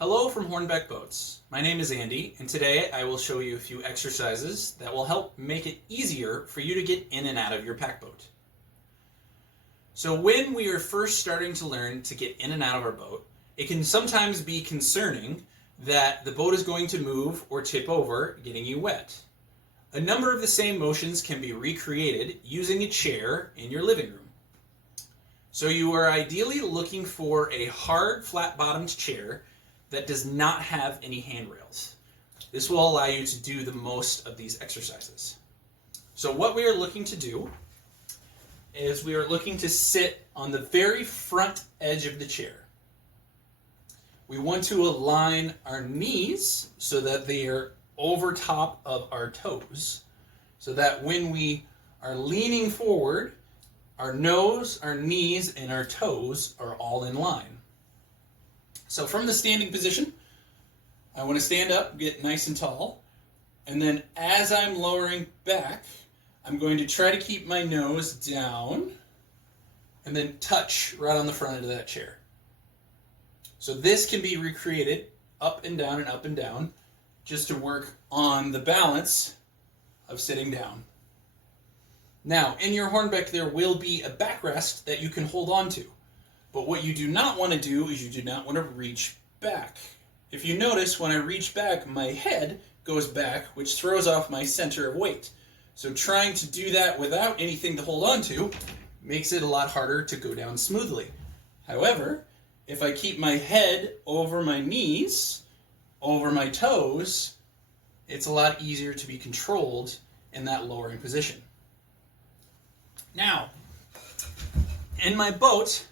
Hello from Hornbeck Boats. My name is Andy, and today I will show you a few exercises that will help make it easier for you to get in and out of your pack boat. So when we are first starting to learn to get in and out of our boat, it can sometimes be concerning that the boat is going to move or tip over, getting you wet. A number of the same motions can be recreated using a chair in your living room. So you are ideally looking for a hard, flat-bottomed chair that does not have any handrails. This will allow you to do the most of these exercises. So what we are looking to do is we are looking to sit on the very front edge of the chair. We want to align our knees so that they are over top of our toes, so that when we are leaning forward, our nose, our knees, and our toes are all in line. So from the standing position, I want to stand up, get nice and tall, and then as I'm lowering back, I'm going to try to keep my nose down and then touch right on the front end of that chair. So this can be recreated up and down just to work on the balance of sitting down. Now, in your Hornbeck there will be a backrest that you can hold on to. But what you do not want to do is you do not want to reach back. If you notice, when I reach back, my head goes back, which throws off my center of weight. So trying to do that without anything to hold on to makes it a lot harder to go down smoothly. However, if I keep my head over my knees, over my toes, it's a lot easier to be controlled in that lowering position. Now, in my boat,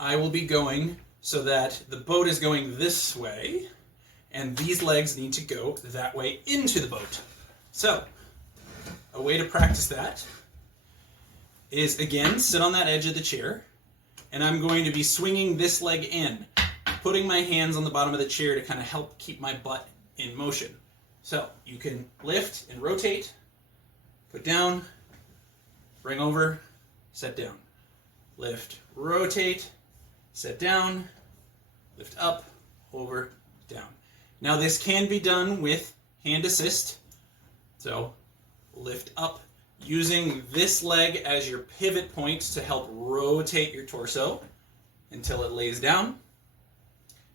I will be going so that the boat is going this way, and these legs need to go that way into the boat. So, a way to practice that is, again, sit on that edge of the chair, and I'm going to be swinging this leg in, putting my hands on the bottom of the chair to kind of help keep my butt in motion. So, you can lift and rotate, put down, bring over, set down. Lift, rotate, set down, lift up, over, down. Now this can be done with hand assist. So lift up using this leg as your pivot point to help rotate your torso until it lays down.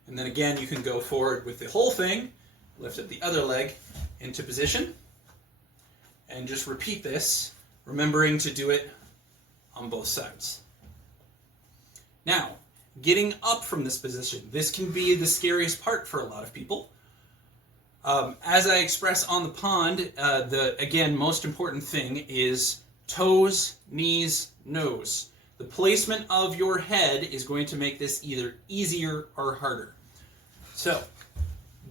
And then again, you can go forward with the whole thing, lift up the other leg into position, and just repeat this, remembering to do it on both sides. Now, getting up from this position. This can be the scariest part for a lot of people. As I express on the pond, the most important thing is toes, knees, nose. The placement of your head is going to make this either easier or harder. So,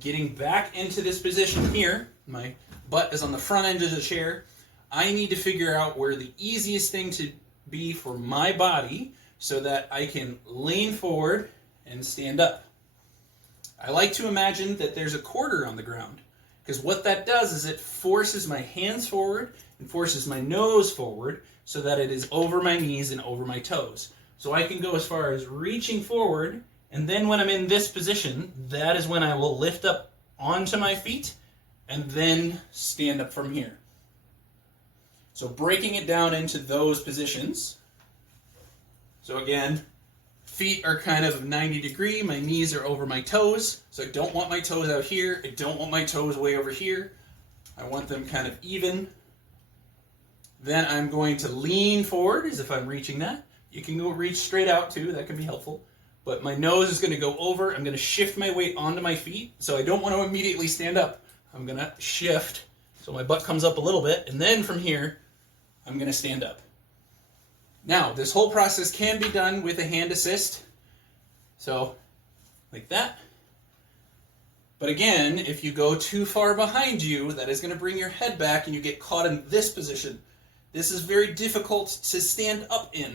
getting back into this position here, my butt is on the front end of the chair. I need to figure out where the easiest thing to be for my body so that I can lean forward and stand up. I like to imagine that there's a quarter on the ground, because what that does is it forces my hands forward and forces my nose forward so that it is over my knees and over my toes. So I can go as far as reaching forward, and then when I'm in this position, that is when I will lift up onto my feet and then stand up from here. So breaking it down into those positions. So again, feet are kind of 90 degree, my knees are over my toes, so I don't want my toes out here, I don't want my toes way over here, I want them kind of even. Then I'm going to lean forward as if I'm reaching that. You can go reach straight out too, that can be helpful. But my nose is going to go over, I'm going to shift my weight onto my feet, so I don't want to immediately stand up. I'm going to shift, so my butt comes up a little bit, and then from here, I'm going to stand up. Now, this whole process can be done with a hand assist, so like that. But again, if you go too far behind you, that is going to bring your head back and you get caught in this position. This is very difficult to stand up in,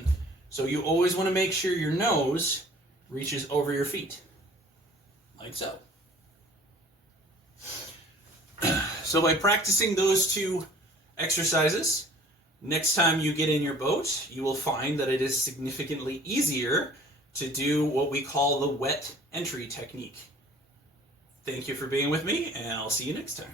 so you always want to make sure your nose reaches over your feet, like so. So by practicing those two exercises, next time you get in your boat, you will find that it is significantly easier to do what we call the wet entry technique. Thank you for being with me, and I'll see you next time.